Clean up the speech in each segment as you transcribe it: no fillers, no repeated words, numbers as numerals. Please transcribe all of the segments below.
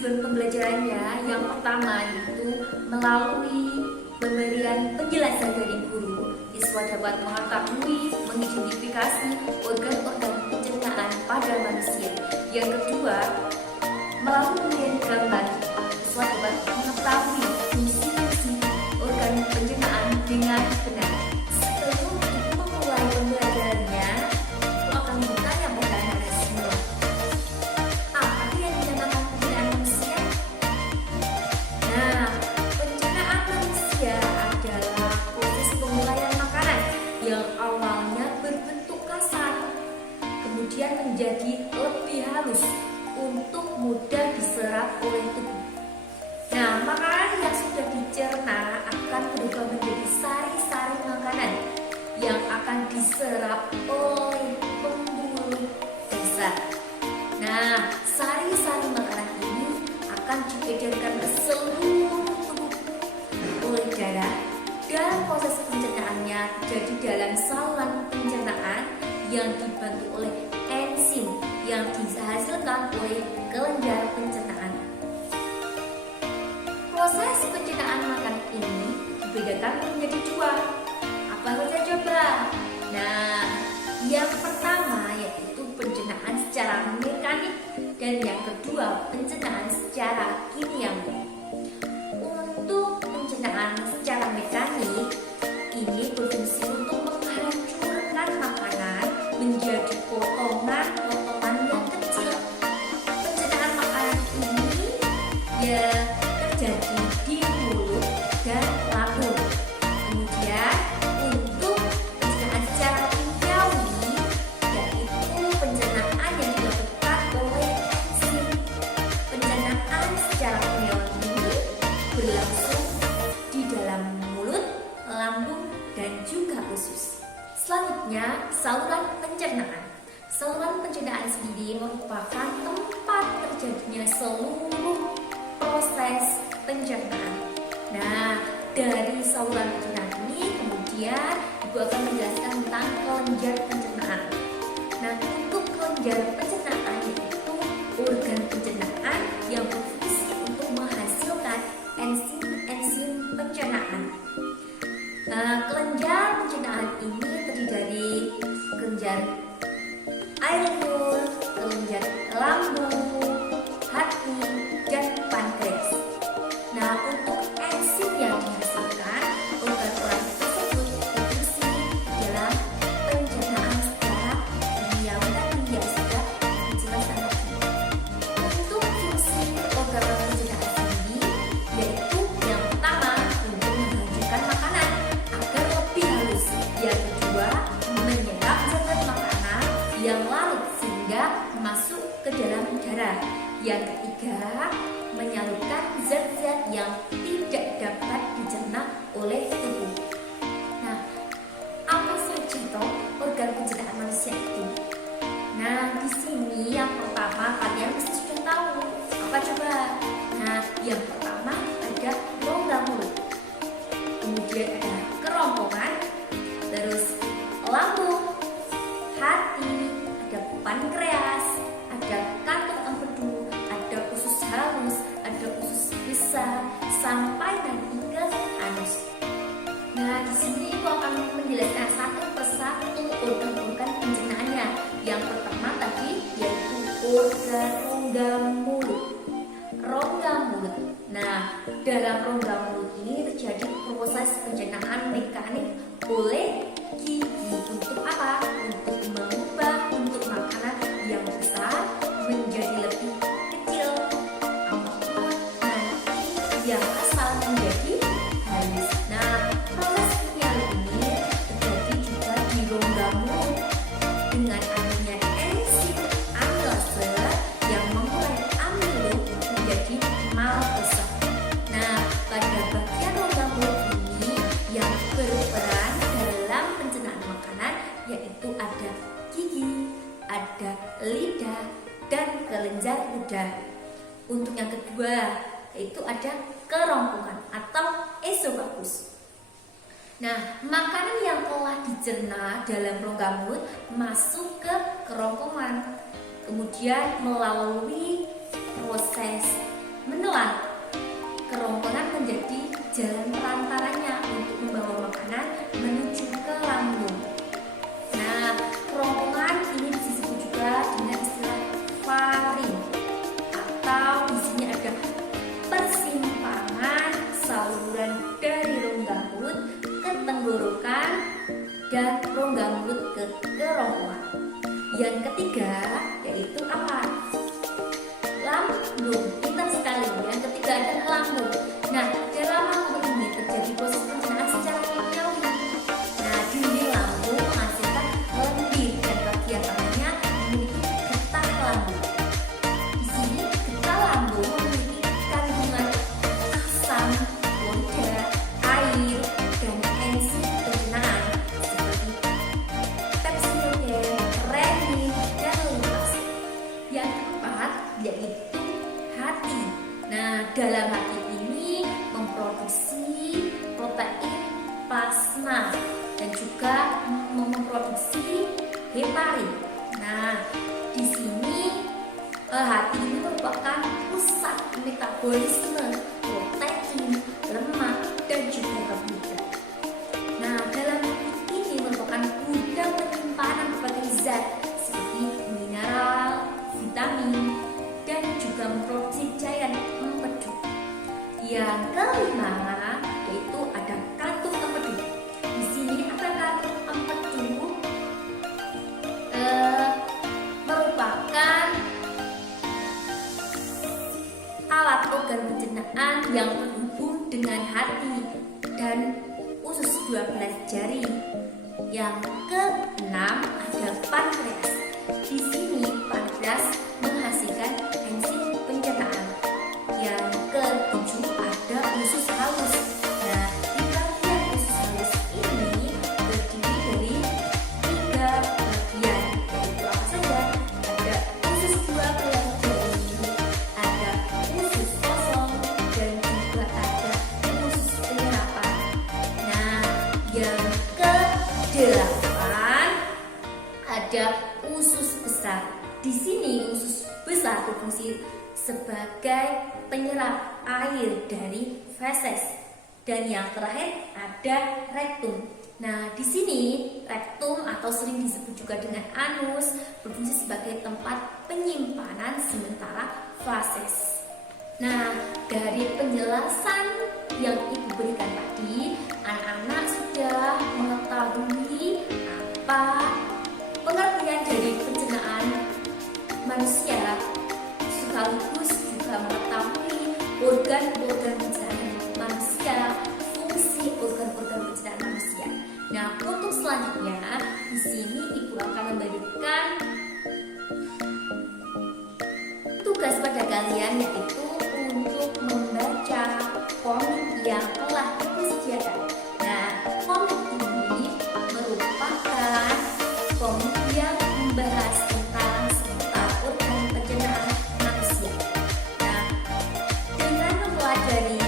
tujuan pembelajarannya yang pertama yaitu melalui pemberian penjelasan dari guru, siswa dapat mengetahui, mengidentifikasi organ-organ pencernaan pada manusia. Yang kedua, melalui pemberian gambar, siswa dapat mengetahui fungsi-fungsi organ pencernaan dengan benar. Sebelum kita memulai pembelajarannya, aku akan bertanya pada anak semua, apa yang dinamakan pencernaan manusia? Nah, pencernaan manusia adalah proses penguraian makanan yang awalnya berbentuk kasar, kemudian menjadi lebih halus untuk mudah diserap oleh tubuh. Nah, makanan yang sudah dicerna akan berubah menjadi sari-sari makanan yang akan diserap oleh pembuluh dasar. Nah, sari-sari makanan ini akan diedarkan ke seluruh tubuh oleh darah, dan proses pencernaannya terjadi dalam saluran pencernaan yang dibantu oleh enzim yang dihasilkan oleh kelenjar pencernaan. Proses pencernaan makanan ini dibedakan menjadi dua. Apa saja coba? Nah, yang pertama yaitu pencernaan secara mekanik dan yang kedua pencernaan secara kimiawi. Untuk pencernaan secara mekanik ini berfungsi untuk menghancurkan makanan menjadi potongan-potongan yang kecil. Pencernaan makanan ini ya terjadi di mulut dan lambung. Kemudian untuk pencernaan secara kimiawi yaitu pencernaan yang dilakukan oleh enzim. Pencernaan secara kimiawi ini berlangsung di dalam mulut, lambung, dan juga usus. Selanjutnya, saluran pencernaan. Saluran pencernaan sendiri merupakan tempat terjadinya seluruh proses pencernaan. Nah, dari saluran pencernaan ini kemudian Ibu akan menjelaskan tentang kelenjar pencernaan. Nah, untuk kelenjar pencernaan yaitu organ pencernaan yang berfungsi untuk menghasilkan enzim-enzim pencernaan. Nah, kelenjar pencernaan ini terdiri dari kelenjar air liur, kelenjar lambung, hati, dan pankreas. Nah, untuk enzim yang dihasilkan organ-organ tersebut berfungsi dalam pencernaan secara kimiawi tadi yang sudah dijelaskan tadi. Untuk fungsi organ-organ pencernaan sendiri yaitu yang pertama untuk menghancurkan makanan agar lebih halus. Yang kedua, menyerap zat makanan yang larut sehingga masuk ke dalam darah. Yang ketiga, menyalurkan zat-zat yang tidak dapat dicerna oleh tubuh. Nah, apa saja toh organ pencernaan manusia itu? Nah, di sini yang pertama kalian mesti sudah tahu. Apa coba? Nah, yang pertama ada rongga mulut. Kemudian ada kerongkongan, terus lambung, hati, ada pankreas, ada kantung empedu, ada usus halus, ada usus besar, sampai nanti ke anus. Nah, di sini aku akan menjelaskan satu persatu organ-organ pencernaannya. Yang pertama tadi yaitu organ rongga mulut. Rongga mulut. Nah, dalam rongga mulut ini terjadi proses pencernaan mekanik oleh gigi. Untuk apa? Untuk mengubah bentuk makanan yang besar menjadi lebih kecil, apapun nanti yang asal menjadi halus. Nah, proses kimiawi ini terjadi juga di rongga mulut dengan adanya enzim amilase yang mengurai amilo menjadi maltose. Nah, pada bagian rongga mulut ini yang berperan dalam pencernaan makanan yaitu ada gigi, ada lidah, dan kelenjar ludah. Untuk yang kedua yaitu ada kerongkongan atau esofagus. Nah, makanan yang telah dicerna dalam rongga mulut masuk ke kerongkongan, kemudian melalui proses menelan. Kerongkongan menjadi jalan perantaranya untuk membawa makanan menuju ke lambung. Nah, kerongkongan ini disebut juga dengan istilah faring, atau di sini ada persimpangan saluran dari rongga mulut ke tenggorokan dan rongga mulut ke kerongkongan. Yang ketiga yaitu apa? Lambung. Pintar sekali. Yang ketiga adalah lambung. Nah, dalam lambung ini terjadi proses pencernaan secara kimiawi. Nah, dinding lambung menghasilkan lendir dan bagian tengahnya memiliki getah lambung. Di sini getah lambung memiliki kandungan asam, soda, air, dan enzim pencernaan seperti pepsinogen, renin, dan limpas. Yang keempat yaitu hati. Nah, dalam hati ini memproduksi protein plasma dan juga memproduksi heparin. Nah, di sini hati ini merupakan pusat metabolisme protein, lemak, dan juga karbohidrat. Nah, dalam hati ini merupakan gudang penyimpanan berbagai zat seperti mineral, vitamin, dan juga memproduksi cairan empedu. Yang kelima yaitu ada kantung empedu. Di sini apa kantung empedu? Merupakan alat organ pencernaan yang terhubung dengan hati dan usus 12 jari. Yang keenam ada pankreas. Di sini pankreas menghasilkan enzim pencernaan. Yang ketujuh ada usus halus. Nah, di bagian usus halus ini terdiri dari 3 bagian, yaitu apa saja? Ada usus 12 jari, ada usus kosong, dan juga ada usus penyerapan. Nah, yang ke-8 ada usus besar. Di sini usus besar berfungsi sebagai penyerap air dari feses. Dan yang terakhir ada rektum. Nah, di sini rektum atau sering disebut juga dengan anus berfungsi sebagai tempat penyimpanan sementara feses. Nah, dari penjelasan yang Ibu berikan tadi, anak-anak sudah mengetahui apa pengertian dari pencernaan manusia, sekaligus juga mengetahui organ-organ pencernaan manusia, fungsi organ-organ pencernaan manusia. Nah, untuk selanjutnya di sini Ibu akan memberikan tugas pada kalian, yaitu untuk membaca komik yang telah Ibu sediakan. Nah, komik ini merupakan komik yang membahas tentang seputar organ pencernaan manusia. Nah, dengan mempelajari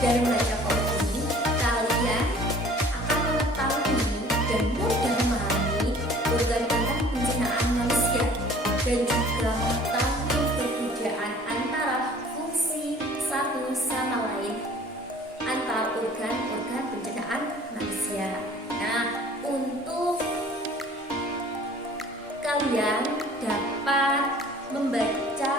dan membaca komik ini, kalian akan mengetahui dan mudah memahami organ-organ pencernaan manusia dan juga mengetahui perbedaan antara fungsi satu sama lain antara organ-organ pencernaan manusia. Nah, untuk kalian dapat membaca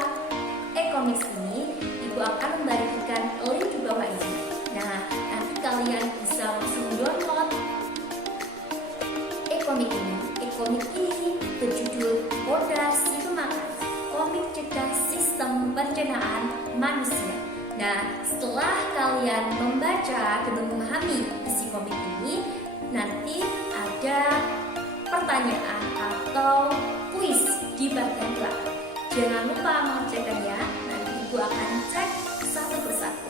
e-komik ini, Ibu akan membagikan link di bawah ini. Nah, nanti kalian bisa langsung download e-komik ini. E-komik ini berjudul Fondasi Pemakan, Komik Cerdas Sistem Pencernaan Manusia. Nah, setelah kalian membaca dan memahami isi komik ini, nanti ada pertanyaan atau kuis di bagian belakang. Jangan lupa mengerjakannya, nanti Ibu akan cek satu persatu.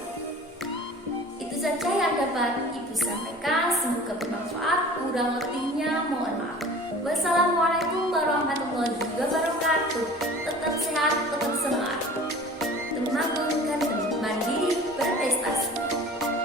Itu saja yang dapat Ibu sampaikan, semoga bermanfaat. Kurang lebihnya mohon maaf. Wassalamualaikum warahmatullahi wabarakatuh. Tetap sehat, tetap semangat. Teman-teman mandiri berprestasi.